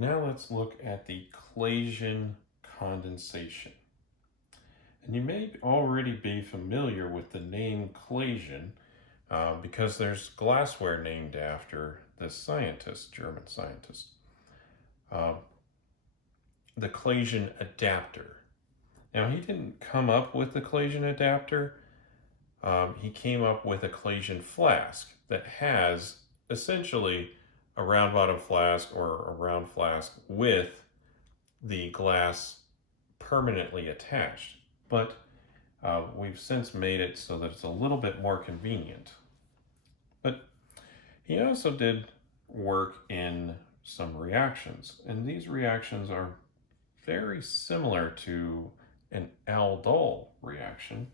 Now let's look at the Claisen condensation. And you may already be familiar with the name Claisen because there's glassware named after this scientist, German scientist. Uh, the Claisen adapter. Now he didn't come up with the Claisen adapter. He came up with a Claisen flask that has essentially a round bottom flask or a round flask with the glass permanently attached. But we've since made it so that it's a little bit more convenient. But he also did work in some reactions, and these reactions are very similar to an aldol reaction,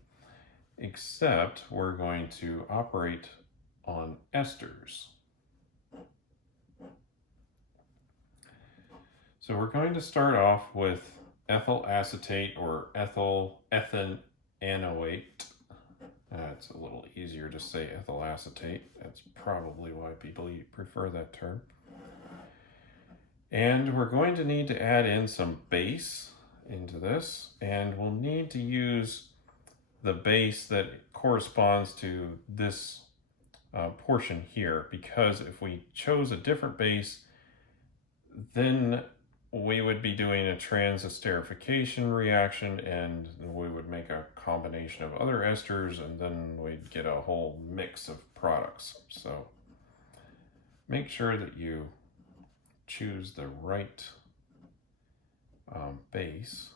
except we're going to operate on esters. So we're going to start off with ethyl acetate or ethanoate. It's a little easier to say ethyl acetate. That's probably why people prefer that term. And we're going to need to add in some base into this, and we'll need to use the base that corresponds to this portion here, because if we chose a different base, then we would be doing a transesterification reaction, and we would make a combination of other esters, and then we'd get a whole mix of products. So make sure that you choose the right base.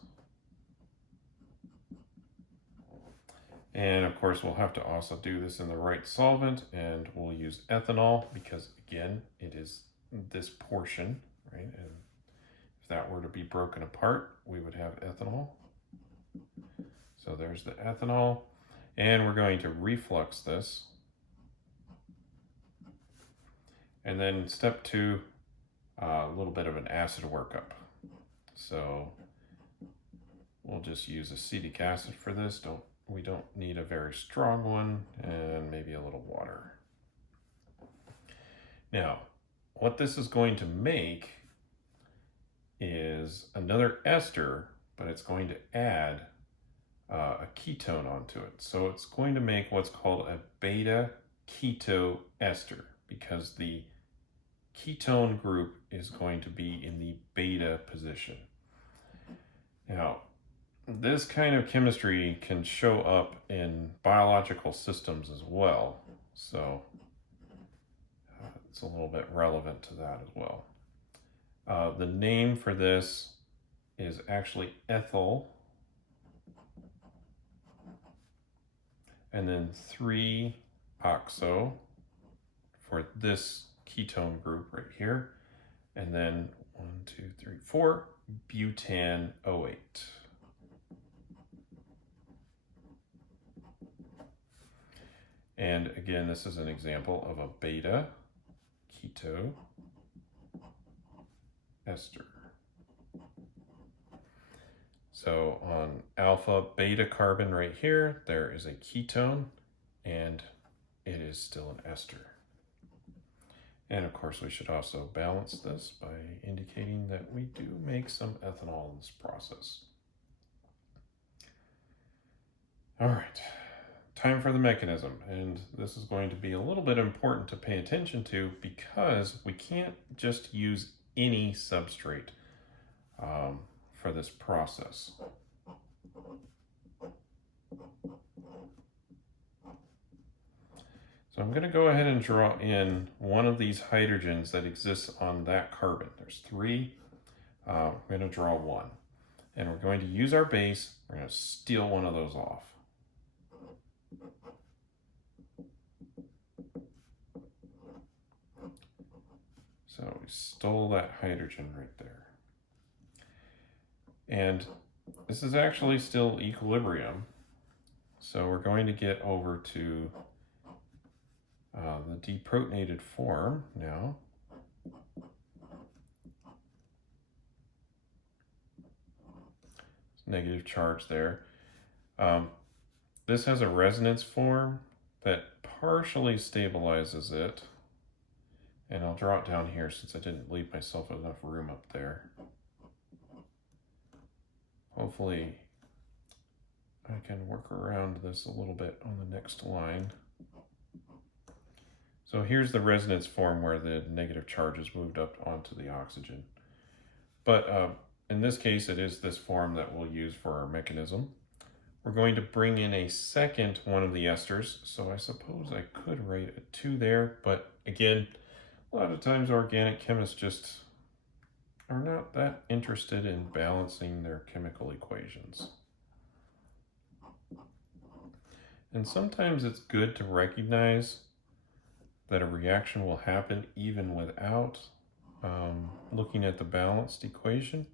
And of course, we'll have to also do this in the right solvent, and we'll use ethanol because, again, it is this portion, right? And if that were to be broken apart, we would have ethanol. So there's the ethanol, and we're going to reflux this. And then step 2, a little bit of an acid workup. So we'll just use acetic acid for this. We don't need a very strong one, and maybe a little water. Now, what this is going to make is another ester, but it's going to add a ketone onto it. So it's going to make what's called a beta keto ester, because the ketone group is going to be in the beta position. Now, this kind of chemistry can show up in biological systems as well, so it's a little bit relevant to that as well. The name for this is actually ethyl, and then 3-oxo for this ketone group right here, and then 1, 2, 3, 4 butanoate. And again, this is an example of a beta keto ester. So on alpha beta carbon right here, there is a ketone, and it is still an ester. And of course, we should also balance this by indicating that we do make some ethanol in this process. All right. Time for the mechanism, and this is going to be a little bit important to pay attention to because we can't just use any substrate for this process. So I'm going to go ahead and draw in one of these hydrogens that exists on that carbon. There's 3. We're going to draw 1, and we're going to use our base. We're going to steal one of those off. So we stole that hydrogen right there. And this is actually still equilibrium. So we're going to get over to the deprotonated form now. It's negative charge there. This has a resonance form that partially stabilizes it. And I'll draw it down here since I didn't leave myself enough room up there. Hopefully I can work around this a little bit on the next line. So here's the resonance form where the negative charge is moved up onto the oxygen. But in this case, it is this form that we'll use for our mechanism. We're going to bring in a second one of the esters. So I suppose I could write a 2 there, but again, a lot of times organic chemists just are not that interested in balancing their chemical equations. And sometimes it's good to recognize that a reaction will happen even without looking at the balanced equation,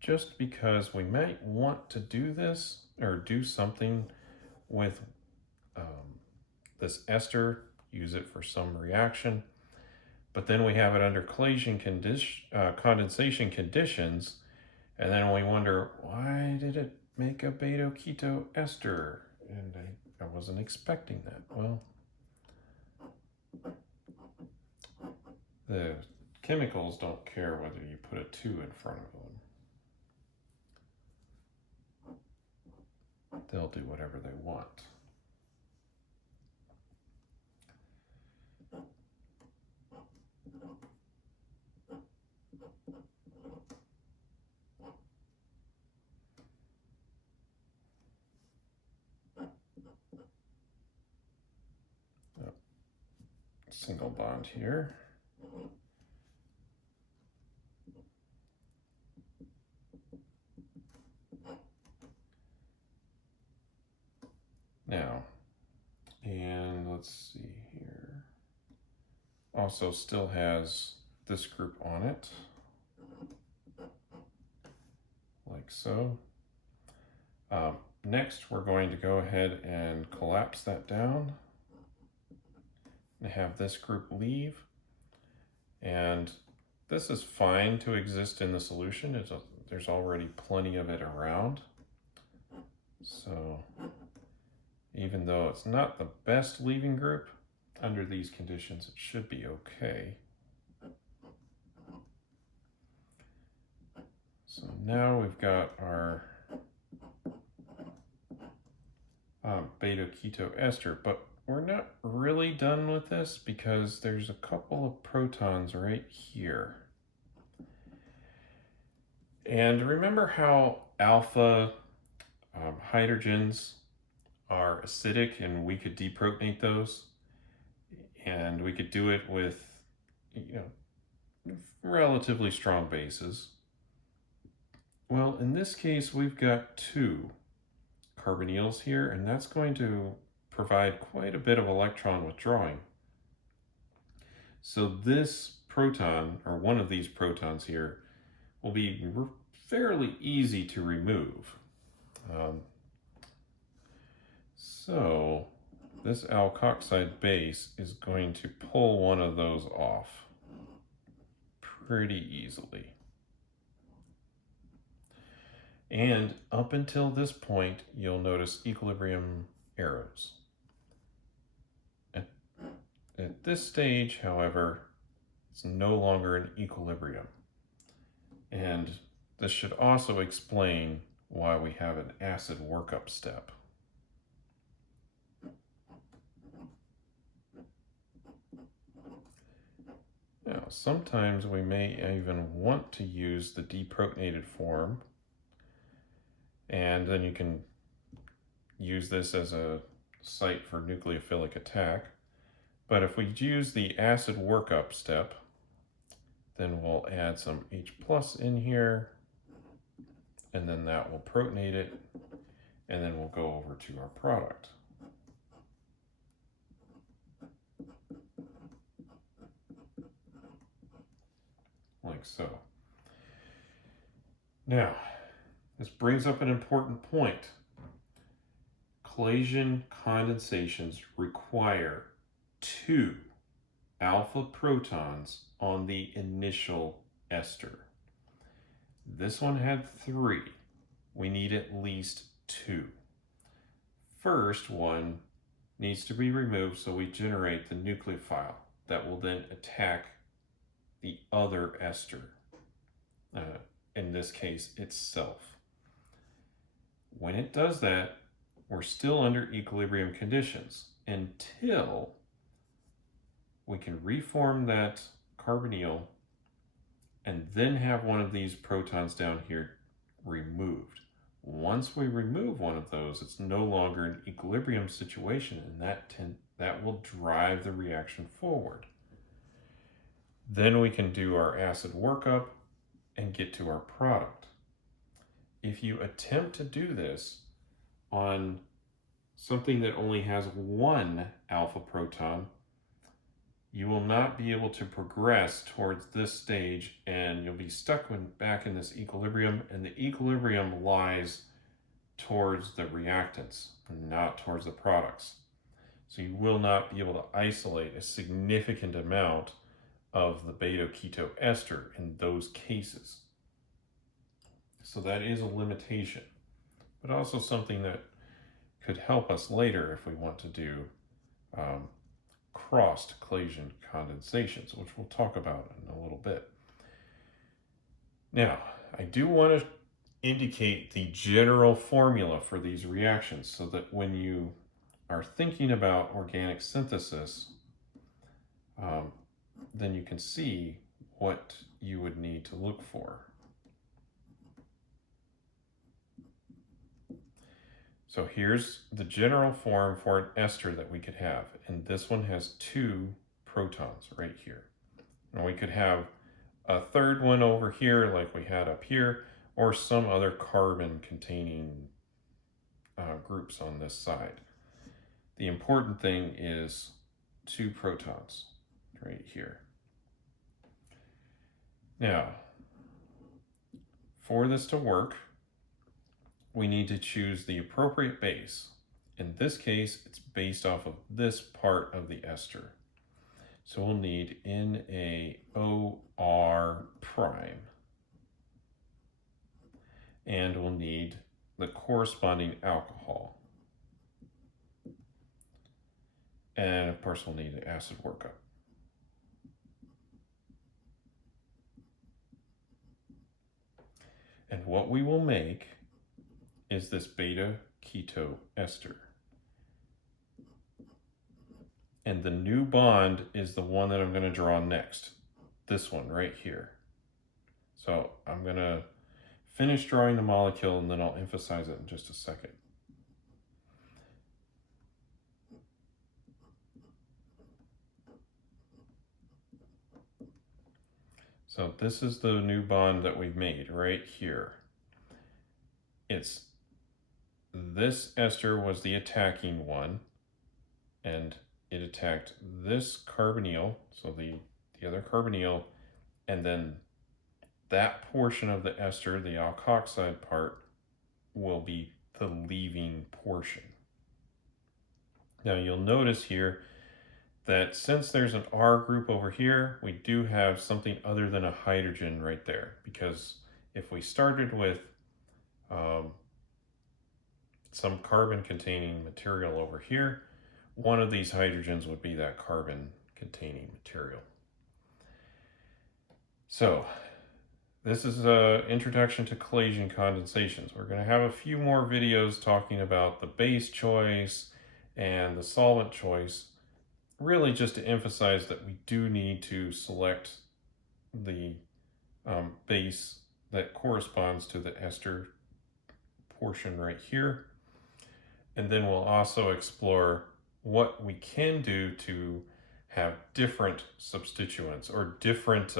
just because we might want to do this or do something with this ester, use it for some reaction, but then we have it under Claisen condensation conditions, and then we wonder, why did it make a beta-keto ester? And I wasn't expecting that. Well, the chemicals don't care whether you put a 2 in front of them. They'll do whatever they want. Single bond here. Now, and let's see here. Also still has this group on it, like so. Next, we're going to go ahead and collapse that down and have this group leave. And this is fine to exist in the solution. There's already plenty of it around. So even though it's not the best leaving group, under these conditions, it should be okay. So now we've got our beta-keto ester, but we're not really done with this because there's a couple of protons right here. And remember how alpha hydrogens are acidic and we could deprotonate those? And we could do it with, relatively strong bases. Well, in this case, we've got 2 carbonyls here, and that's going to provide quite a bit of electron withdrawing. So this proton, or one of these protons here, will be fairly easy to remove. So this alkoxide base is going to pull one of those off pretty easily. And up until this point, you'll notice equilibrium arrows. At this stage, however, it's no longer in equilibrium. And this should also explain why we have an acid workup step. Now, sometimes we may even want to use the deprotonated form, and then you can use this as a site for nucleophilic attack. But if we use the acid workup step, then we'll add some H+ in here, and then that will protonate it, and then we'll go over to our product. Like so. Now, this brings up an important point. Claisen condensations require 2 alpha protons on the initial ester. This one had 3. We need at least 2. First one needs to be removed so we generate the nucleophile. that will then attack the other ester, in this case itself. When it does that, we're still under equilibrium conditions until we can reform that carbonyl and then have one of these protons down here removed. Once we remove one of those, it's no longer an equilibrium situation, and that will drive the reaction forward. Then we can do our acid workup and get to our product. If you attempt to do this on something that only has one alpha proton, you will not be able to progress towards this stage, and you'll be stuck back in this equilibrium, and the equilibrium lies towards the reactants and not towards the products. So you will not be able to isolate a significant amount of the beta-keto ester in those cases. So that is a limitation, but also something that could help us later if we want to do crossed Claisen condensations, which we'll talk about in a little bit. Now, I do want to indicate the general formula for these reactions so that when you are thinking about organic synthesis, then you can see what you would need to look for. So here's the general form for an ester that we could have. And this one has 2 protons right here. And we could have a third one over here like we had up here, or some other carbon containing groups on this side. The important thing is 2 protons right here. Now, for this to work, we need to choose the appropriate base. In this case, it's based off of this part of the ester. So we'll need NaOR prime. And we'll need the corresponding alcohol. And of course, we'll need an acid workup. And what we will make is this beta-keto ester. And the new bond is the one that I'm going to draw next. This one right here. So I'm going to finish drawing the molecule and then I'll emphasize it in just a second. So this is the new bond that we've made right here. This ester was the attacking one, and it attacked this carbonyl, so the other carbonyl, and then that portion of the ester, the alkoxide part, will be the leaving portion. Now you'll notice here that since there's an R group over here, we do have something other than a hydrogen right there, because if we started with some carbon containing material over here, one of these hydrogens would be that carbon containing material. So this is an introduction to Claisen condensations. We're going to have a few more videos talking about the base choice and the solvent choice, really just to emphasize that we do need to select the base that corresponds to the ester portion right here. And then we'll also explore what we can do to have different substituents or different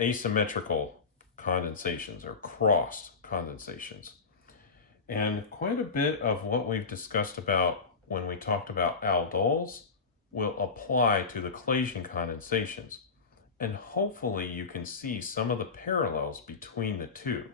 asymmetrical condensations or crossed condensations. And quite a bit of what we've discussed about when we talked about aldols will apply to the Claisen condensations. And hopefully you can see some of the parallels between the two.